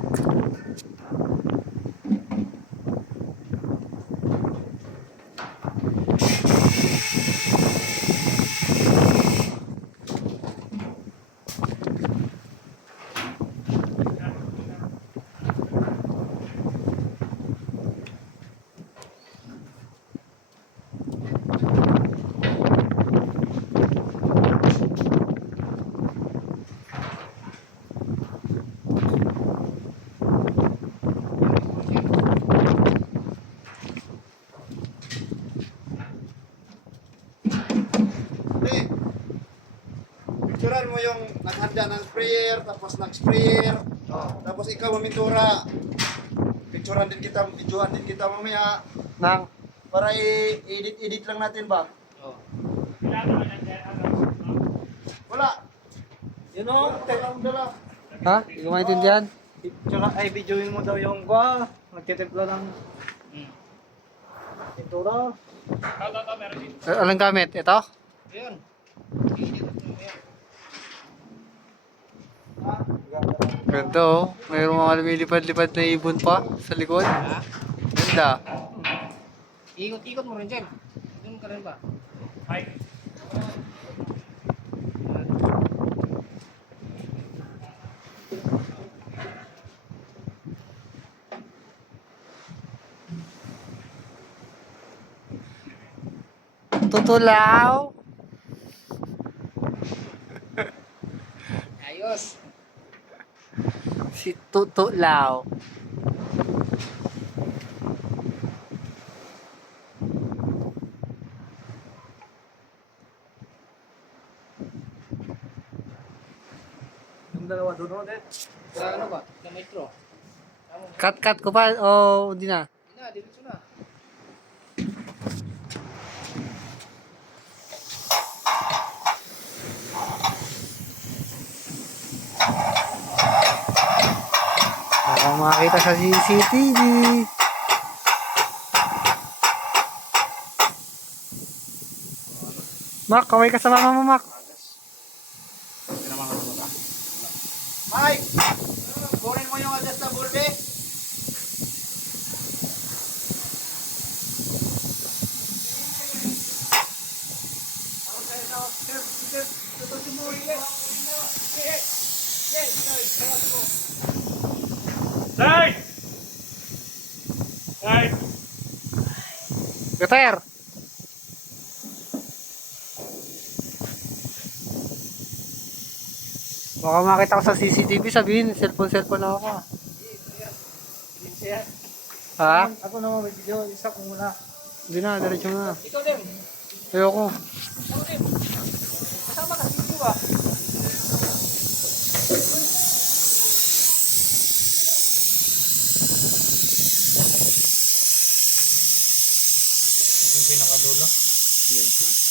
you mo yung naghanda ng sprayer, tapos nag-sprayer, tapos ikaw mamintura. Picturean din kita, videoan din kita mamaya. Nang, Para i-edit-edit lang natin ba? Wala. Yun o, Walang dala. ha? Hindi ko maintindihan. Tsaka ay videoin mo daw yung kwa. Nagtitimpla ng pintura. Eh, Anong gamit? Ito? Ayun. Ganda oh. Mayroong mga lumilipad-lipad na ibon pa sa likod. Ganda. Ikot-ikot mo rin dyan. Doon ka rin ba? Tutulaw. Ayos. Si Tutulaw. Yung dalawa doon o din. Sa ano ba? Sa metro. Cut-cut ko pa. O, hindi na. Hindi na, diretso na. Baka makakita sa CCTV. Mac, kaway ka sa mama mo, Mac. Mike! Kunin mo yung adjustable be. Tay! Tay! Gater! Baka makita ko sa CCTV, sabihin, cellphone-cellphone na ako. Ha? Ako naman may video. Isa ko muna. Hindi na, diretso na. Ikaw din. Ayoko. Ikaw din. Kasama ka video ba? yung pinakadulo. Yung plant.